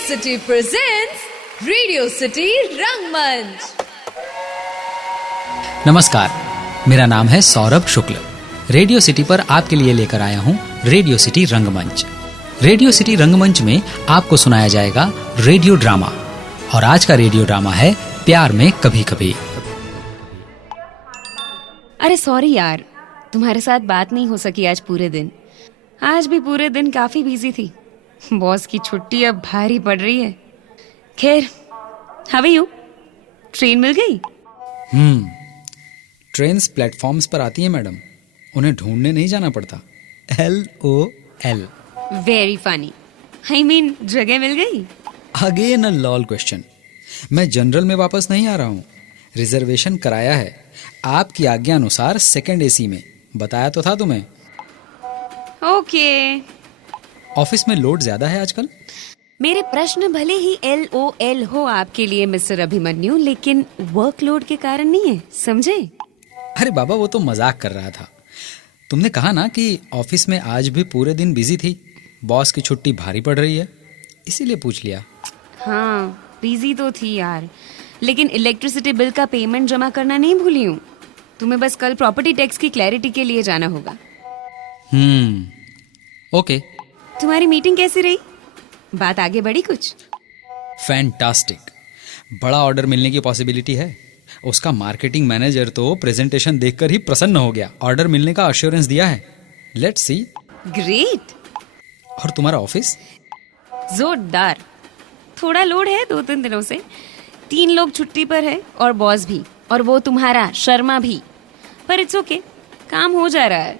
City presents Radio City Rangmanch. नमस्कार, मेरा नाम है सौरभ शुक्ल। रेडियो सिटी पर आपके लिए लेकर आया हूँ रेडियो सिटी रंगमंच। रेडियो सिटी रंगमंच में आपको सुनाया जाएगा रेडियो ड्रामा, और आज का रेडियो ड्रामा है प्यार में कभी कभी। अरे सॉरी यार, तुम्हारे साथ बात नहीं हो सकी आज पूरे दिन। आज भी पूरे दिन काफी बिजी थी। बॉस की छुट्टी अब भारी पड़ रही है। खैर, हाउ आर यू? ट्रेन मिल गई? ट्रेन्स प्लेटफॉर्म्स पर आती हैं मैडम, उन्हें ढूंढने नहीं जाना पड़ता। LOL। Very funny. I mean, जगह मिल गई? Again a lol question. मैं जनरल में वापस नहीं आ रहा हूँ, रिजर्वेशन कराया है आपकी आज्ञा अनुसार सेकंड AC में। बताया तो था तुम्हें। ओके। ऑफिस में लोड ज्यादा है आजकल। मेरे प्रश्न भले ही LOL हो आपके लिए मिस्टर अभिमन्यु, लेकिन वर्कलोड के कारण नहीं है, समझे? अरे बाबा, वो तो मजाक कर रहा था। तुमने कहा ना कि ऑफिस में आज भी पूरे दिन बिजी थी, बॉस की छुट्टी भारी पड़ रही है, इसीलिए पूछ लिया। हाँ, बिजी तो थी यार, लेकिन इलेक्ट्रिसिटी बिल का पेमेंट जमा करना नहीं भूली हूँ। तुम्हें बस कल प्रॉपर्टी टैक्स की क्लैरिटी के लिए जाना होगा। ओके। तुम्हारी मीटिंग कैसी रही? बात आगे बढ़ी कुछ? फैंटास्टिक। बड़ा ऑर्डर मिलने की पॉसिबिलिटी है। उसका मार्केटिंग मैनेजर तो प्रेजेंटेशन देखकर ही प्रसन्न हो गया, ऑर्डर मिलने का अश्योरेंस दिया है। Let's see. ग्रेट। और तुम्हारा ऑफिस? जोरदार। थोड़ा लोड है 2-3 दिनों से। 3 लोग छुट्टी पर है और बॉस भी, और वो तुम्हारा शर्मा भी। पर इट्स ओके, काम हो जा रहा है।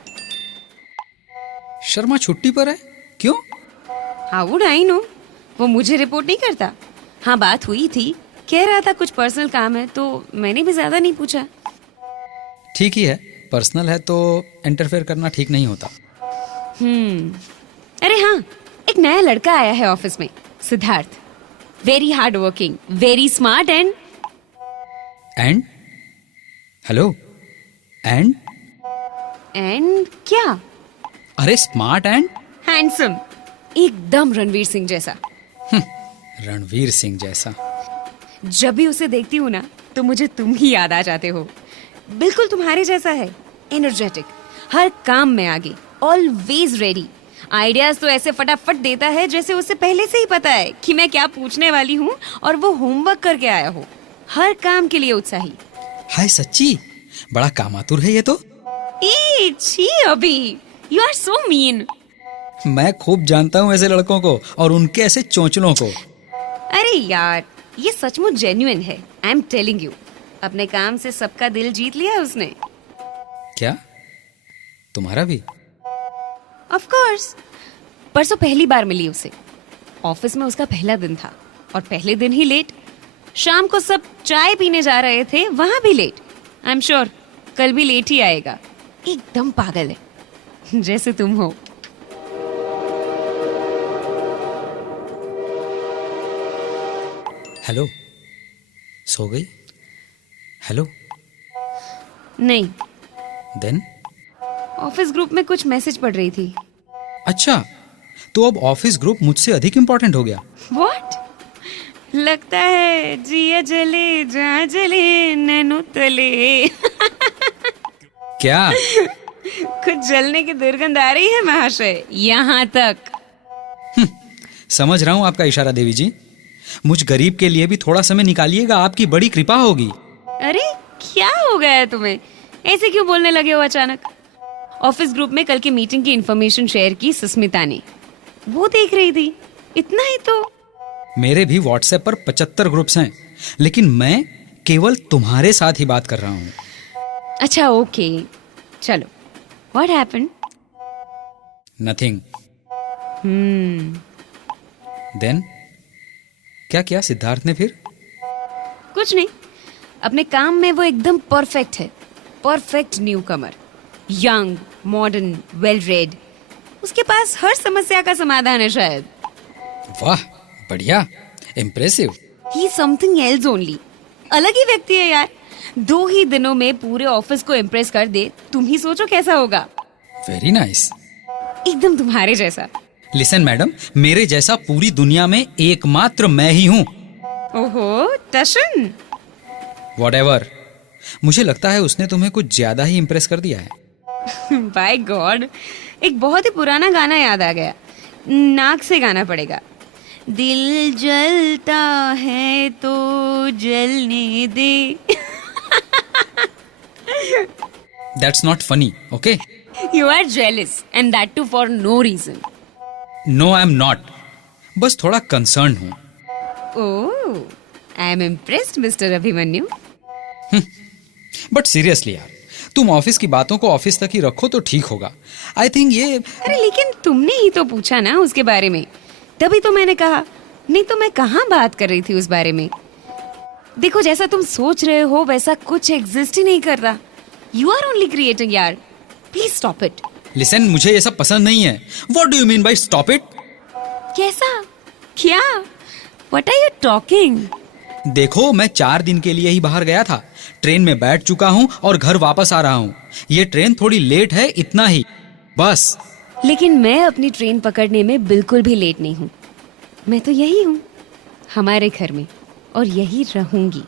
शर्मा छुट्टी पर है? क्यों? How would I know? वो मुझे रिपोर्ट नहीं करता। हाँ, बात हुई थी, कह रहा था कुछ पर्सनल काम है, तो मैंने भी ज्यादा नहीं पूछा। ठीक ही है, पर्सनल है तो इंटरफेयर करना ठीक नहीं होता। अरे हाँ, एक नया लड़का आया है ऑफिस में, Siddharth. Very hard working, very smart and hello, and क्या? अरे स्मार्ट एंड हैंडसम, एकदम रणवीर सिंह जैसा। रणवीर सिंह जैसा। जब भी उसे देखती हूँ ना, तो मुझे तुम ही याद आ जाते हो। बिल्कुल तुम्हारे जैसा है, एनर्जेटिक, हर काम में आगे, ऑलवेज रेडी। आइडियाज तो ऐसे फटाफट देता है जैसे उसे पहले से ही पता है कि मैं क्या पूछने वाली हूँ, और वो होमवर्क करके आया हो। हर काम के लिए उत्साही। हाय सच्ची, बड़ा कामातुर है ये तो। छी अभी, यू आर सो मीन। मैं खूब जानता हूँ ऐसे लड़कों को और उनके ऐसे चोंचलों को। अरे यार, ये सचमुच जेन्युइन है, आई एम टेलिंग यू। अपने काम से सबका दिल जीत लिया है उसने। क्या? तुम्हारा भी? Of course. परसों पहली बार मिली उसे। ऑफिस में उसका पहला दिन था, और पहले दिन ही लेट। शाम को सब चाय पीने जा रहे थे, वहां भी लेट। आई एम श्योर कल भी लेट ही आएगा। एकदम पागल है, जैसे तुम हो। हेलो, सो गई? हेलो? नहीं, देन? ऑफिस ग्रुप में कुछ मैसेज पढ़ रही थी। अच्छा, तो अब ऑफिस ग्रुप मुझसे अधिक इम्पोर्टेंट हो गया। व्हाट? लगता है जिया जले जहाँ जले नैनो तले। क्या? कुछ जलने की दुर्गंध आ रही है महाशय, यहाँ तक। समझ रहा हूँ आपका इशारा देवी जी। मुझ गरीब के लिए भी थोड़ा समय निकालिएगा, आपकी बड़ी कृपा होगी। अरे क्या हो गया है तुम्हें? ऐसे क्यों बोलने लगे हो अचानक? ऑफिस ग्रुप में कल की मीटिंग की इंफॉर्मेशन शेयर की सुस्मिता ने, वो देख रही थी, इतना ही तो। मेरे भी व्हाट्सएप पर 75 ग्रुप्स हैं, लेकिन मैं केवल तुम्हारे साथ ही बात कर रहा हूँ। अच्छा ओके, चलो। What happened? नथिंग। देन क्या किया सिद्धार्थ ने फिर? कुछ नहीं, अपने काम में वो एकदम परफेक्ट है। परफेक्ट न्यू कमर, यंग, मॉडर्न, वेल रेड। उसके पास हर समस्या का समाधान है शायद। वाह, बढ़िया, इम्प्रेसिव। ही समथिंग एल्स ओनली। अलग ही व्यक्ति है यार। 2 ही दिनों में पूरे ऑफिस को इम्प्रेस कर दे, तुम ही सोचो कैसा होगा। Very nice. एकदम तुम्हारे जैसा। लिसन मैडम, मेरे जैसा पूरी दुनिया में एकमात्र मैं ही हूँ। ओहो टशन। व्हाटएवर, मुझे लगता है उसने तुम्हें कुछ ज्यादा ही इम्प्रेस कर दिया है। बाय गॉड, एक बहुत ही पुराना गाना याद आ गया, नाक से गाना पड़ेगा। दिल जलता है तो जलने दे। That's not funny, okay? You are jealous and that too for no reason. No I am not, बस थोड़ा कंसर्न हूँ। Oh, I am impressed mister Abhimanyu. But seriously यार, तुम ऑफिस की बातों को ऑफिस तक ही रखो तो ठीक होगा। आई थिंक ये अरे लेकिन तुमने ही तो पूछा ना उसके बारे में, तभी तो मैंने कहा, नहीं तो मैं कहाँ बात कर रही थी उस बारे में। देखो, जैसा तुम सोच रहे हो वैसा कुछ एग्जिस्ट ही नहीं कर रहा। यू आर ओनली क्रिएटिंग यार, प्लीज स्टॉप इट। लिसन, मुझे ये सब पसंद नहीं है। What do you mean by stop it? कैसा? क्या? What are you talking? देखो, मैं 4 दिन के लिए ही बाहर गया था, ट्रेन में बैठ चुका हूँ और घर वापस आ रहा हूँ। ये ट्रेन थोड़ी लेट है, इतना ही बस। लेकिन मैं अपनी ट्रेन पकड़ने में बिल्कुल भी लेट नहीं हूँ। मैं तो यही हूँ, हमारे घर में, और यही रहूंगी।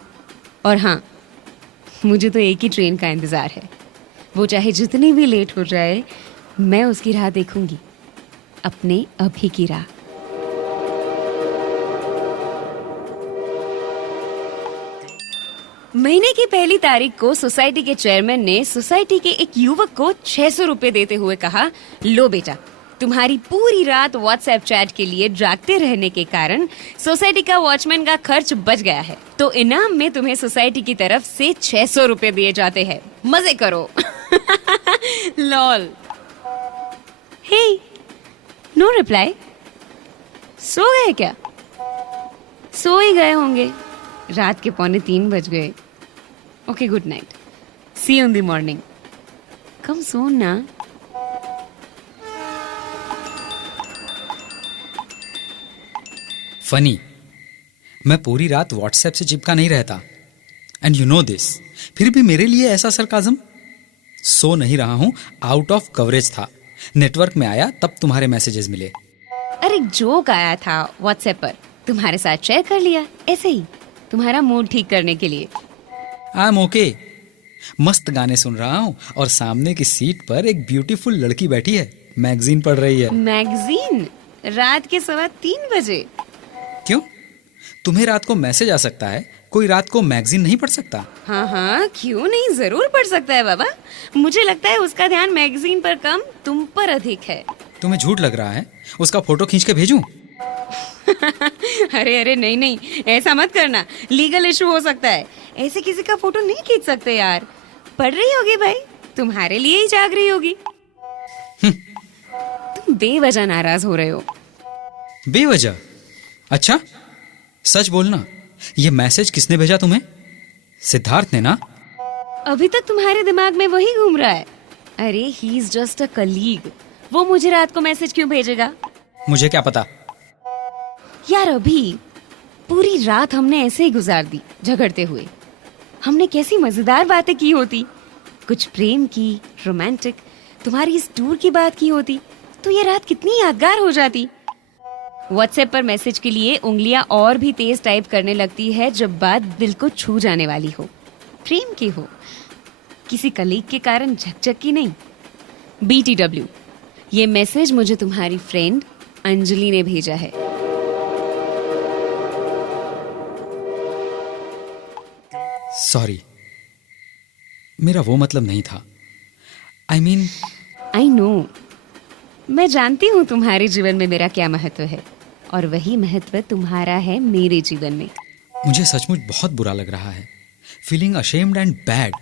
और हाँ, मुझे तो एक ही ट्रेन का इंतजार है, वो चाहे जितनी भी लेट हो जाए, मैं उसकी राह देखूंगी, अपने अभी की राह। महीने की पहली तारीख को सोसाइटी के चेयरमैन ने सोसाइटी के एक युवक को 600 रुपए देते हुए कहा, लो बेटा, तुम्हारी पूरी रात व्हाट्सएप चैट के लिए जागते रहने के कारण सोसाइटी का वॉचमैन का खर्च बच गया है, तो इनाम में तुम्हें सोसाइटी की तरफ से 600 रुपए दिए जाते हैं, मजे करो। लॉल। हे, नो रिप्लाई। सो गए क्या? सो ही गए होंगे, रात के 2:45 बज गए। Okay, good night, see you in the morning. Come soon ना। फनी, मैं पूरी रात व्हाट्सएप से चिपका नहीं रहता, एंड यू नो दिस। फिर भी मेरे लिए ऐसा सरकाज़म। सो नहीं रहा हूं, आउट ऑफ कवरेज था। नेटवर्क में आया तब तुम्हारे मैसेजेस मिले। अरे जोक आया था व्हाट्सएप पर, तुम्हारे साथ शेयर कर लिया, ऐसे ही तुम्हारा मूड ठीक करने के लिए। I am okay. मस्त गाने सुन रहा हूँ और सामने की सीट पर एक ब्यूटीफुल लड़की बैठी है, मैगजीन पढ़ रही है। मैगजीन? रात के 3:15 बजे? क्यों? तुम्हें रात को मैसेज आ सकता है, कोई रात को मैगजीन नहीं पढ़ सकता? हाँ हाँ, क्यों नहीं, जरूर पढ़ सकता है बाबा। मुझे लगता है उसका ध्यान मैगजीन पर कम, तुम पर अधिक है। तुम्हें झूठ लग रहा है? उसका फोटो खींच के भेजूं? अरे अरे, नहीं नहीं, ऐसा मत करना, लीगल इशू हो सकता है। ऐसे किसी का फोटो नहीं खींच सकते यार। पढ़ रही होगी भाई, तुम्हारे लिए ही जाग रही होगी। तुम बेवजह नाराज हो रहे हो। बेवजह? अच्छा, सच बोलना, ये मैसेज किसने भेजा तुम्हें? सिद्धार्थ ने ना? अभी तक तुम्हारे दिमाग में वही घूम रहा है। अरे he is just a colleague, वो मुझे रात को मैसेज क्यों भेजेगा? मुझे क्या पता। यार, अभी पूरी रात हमने ऐसे ही गुजार दी झगड़ते हुए। हमने कैसी मजेदार बातें की होती, कुछ प्रेम की, रोमांटिक, तुम्हारी इस टूर की बात की होती, तो ये रात कितनी यादगार हो जाती। व्हाट्सएप पर मैसेज के लिए उंगलियां और भी तेज टाइप करने लगती है जब बात दिल को छू जाने वाली हो, प्रेम की हो, किसी कलीग के कारण झकझक की नहीं। BTW, ये मैसेज मुझे तुम्हारी फ्रेंड अंजलि ने भेजा है। सॉरी, मेरा वो मतलब नहीं था। आई नो, मैं जानती हूँ तुम्हारे जीवन में मेरा क्या महत्व है, और वही महत्व तुम्हारा है मेरे जीवन में। मुझे सचमुच बहुत बुरा लग रहा है। Feeling ashamed and bad.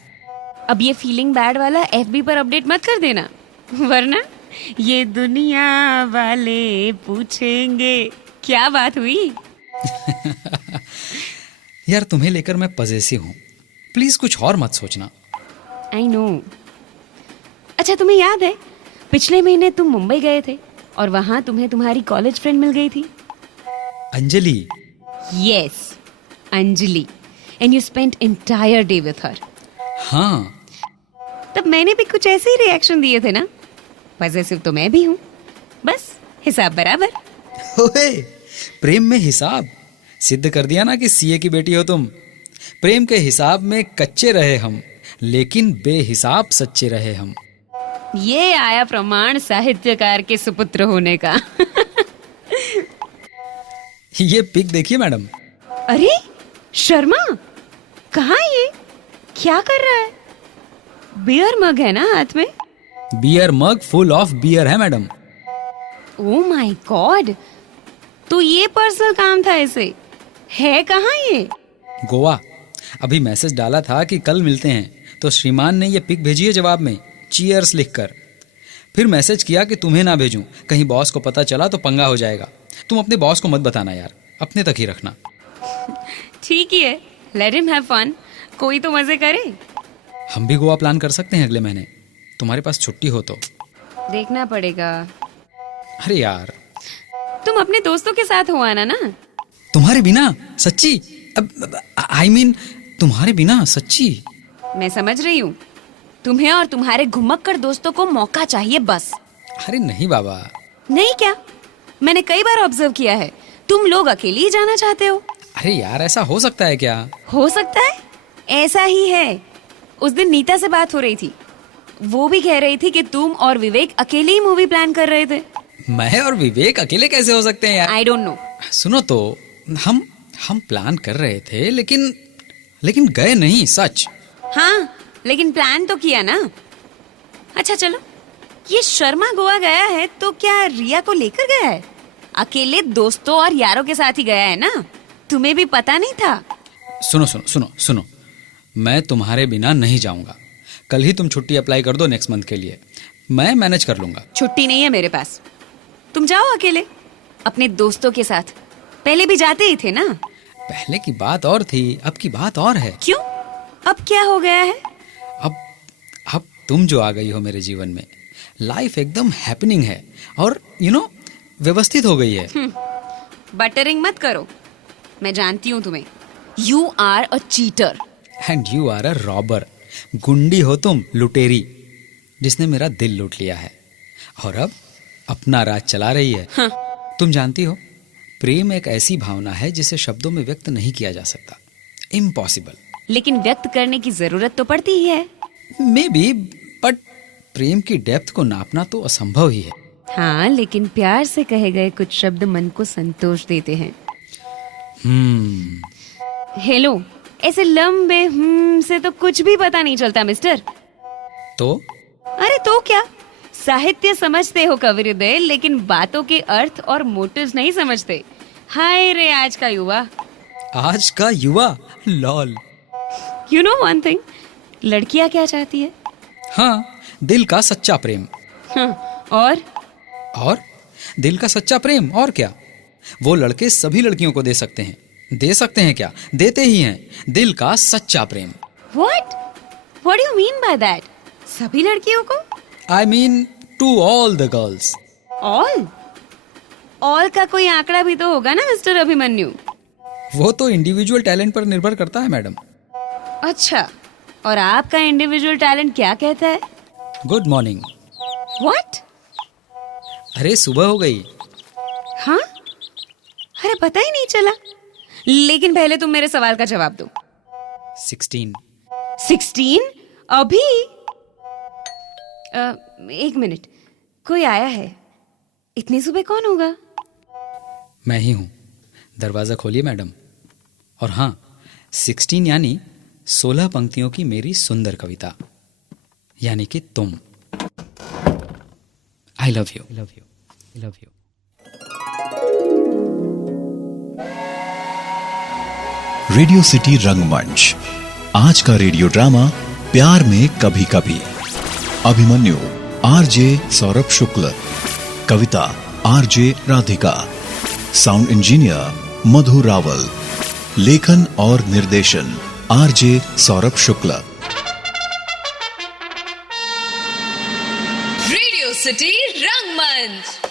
अब ये फीलिंग बैड वाला FB पर अपडेट मत कर देना, वरना ये दुनिया वाले पूछेंगे क्या बात हुई। यार, तुम्हें लेकर मैं पजेसिव हूँ, प्लीज कुछ और मत सोचना। I know. अच्छा, तुम्हें याद है पिछले महीने तुम मुंबई गए थे और वहां तुम्हें तुम्हारी कॉलेज फ्रेंड मिल गई थी? Anjali. Yes, Anjali. And you spent entire day with her. हाँ। तब मैंने भी कुछ ऐसे ही रिएक्शन दिए थे ना। पजेसिव तो मैं भी हूँ, बस हिसाब बराबर। ओए, प्रेम में हिसाब सिद्ध कर दिया ना कि सीए की बेटी हो तुम। प्रेम के हिसाब में कच्चे रहे हम, लेकिन बेहिसाब सच्चे रहे हम। ये आया प्रमाण साहित्यकार के सुपुत्र होने का। ये पिक देखिए मैडम। अरे शर्मा, कहाँ ये? क्या कर रहा है? बियर मग है ना हाथ में? Beer mug full of beer है मैडम। ओ माय गॉड, तो ये पर्सनल काम था इसे। है कहाँ ये? गोवा। अभी मैसेज डाला था कि कल मिलते हैं, तो श्रीमान ने ये पिक भेजी है जवाब में, चीयर्स लिखकर। फिर मैसेज किया कि तुम्हें ना भेजूं, कहीं बॉस को पता चला तो पंगा हो जाएगा। तुम अपने बॉस को मत बताना यार, अपने तक ही रखना। ठीक ही है, लेट हिम हैव फन। कोई तो मजे करे। हम भी गोवा प्लान कर सकते हैं अगले महीने, तुम्हारे पास छुट्टी हो तो। देखना पड़ेगा। अरे यार, तुम अपने दोस्तों के साथ हो आना ना। तुम्हारे बिना सच्ची, आई मीन तुम्हारे बिना सच्ची। मैं समझ रही हूँ, तुम्हें और तुम्हारे घुमक्कड़ दोस्तों को मौका चाहिए बस। अरे नहीं बाबा। नहीं क्या? मैंने कई बार ऑब्जर्व किया है, तुम लोग अकेले ही जाना चाहते हो। अरे यार, ऐसा हो सकता है क्या? हो सकता है, ऐसा ही है। उस दिन नीता से बात हो रही थी, वो भी कह रही थी कि तुम और विवेक अकेले ही मूवी प्लान कर रहे थे। मैं और विवेक अकेले कैसे हो सकते हैं यार? I don't know. सुनो तो, हम प्लान कर रहे थे, लेकिन गए नहीं, सच। हाँ, लेकिन प्लान तो किया ना। अच्छा चलो, ये शर्मा गोवा गया है तो क्या रिया को लेकर गया है? अकेले दोस्तों और यारों के साथ ही गया है ना? तुम्हें भी पता नहीं था? सुनो सुनो सुनो सुनो, मैं तुम्हारे बिना नहीं जाऊंगा। कल ही तुम छुट्टी अप्लाई कर दो नेक्स्ट मंथ के लिए, मैं मैनेज कर लूंगा। छुट्टी नहीं है मेरे पास, तुम जाओ अकेले अपने दोस्तों के साथ। पहले भी जाते ही थे ना। पहले की बात और थी, अब की बात और है। क्यों? अब क्या हो गया है? अब तुम जो आ गई हो मेरे जीवन में, लाइफ एकदम हैपनिंग है और व्यवस्थित हो गई है। बटरिंग मत करो, मैं जानती हूँ तुम्हें। You are a cheater and you are a robber. गुंडी हो तुम, लुटेरी, जिसने मेरा दिल लूट लिया है और अब अपना राज चला रही है। हाँ। तुम जानती हो, प्रेम एक ऐसी भावना है जिसे शब्दों में व्यक्त नहीं किया जा सकता, इम्पॉसिबल। लेकिन व्यक्त करने की जरूरत तो पड़ती ही है। मे बी, बट प्रेम की डेप्थ को नापना तो असंभव ही है। हाँ, लेकिन प्यार से कहे गए कुछ शब्द मन को संतोष देते हैं। हेलो, ऐसे लंबे से तो कुछ भी पता नहीं चलता मिस्टर। तो अरे तो क्या, साहित्य समझते हो कवि हृदय, लेकिन बातों के अर्थ और मोटिव्स नहीं समझते। हाय रे आज का युवा। आज का युवा, lol. You know one thing, लड़कियां क्या चाहती है? हाँ, दिल का सच्चा प्रेम। हाँ, और दिल का सच्चा प्रेम, और क्या? वो लड़के सभी लड़कियों को दे सकते हैं। दे सकते हैं क्या, देते ही हैं दिल का सच्चा प्रेम। What do you mean by that? सभी लड़कियों को? I mean to all the girls. All का कोई आंकड़ा भी तो होगा ना मिस्टर अभिमन्यु? वो तो इंडिविजुअल टैलेंट पर निर्भर करता है मैडम। अच्छा, और आपका इंडिविजुअल टैलेंट क्या कहता है? Good morning. What? अरे सुबह हो गई। हाँ? अरे पता ही नहीं चला। लेकिन पहले तुम मेरे सवाल का जवाब दो। 16? अभी? एक मिनट, कोई आया है। इतनी सुबह कौन होगा? मैं ही हूँ। दरवाजा खोलिए मैडम। और हाँ, 16 यानी 16 पंक्तियों की मेरी सुंदर कविता, यानी कि तुम। I love you, love you, love you. Radio city रंगमंच, आज का रेडियो ड्रामा प्यार में कभी कभी। अभिमन्यु आरजे सौरभ शुक्ल, कविता आरजे राधिका, साउंड इंजीनियर मधु रावल, लेखन और निर्देशन आरजे सौरभ शुक्ल। रेडियो सिटी रंगमंच।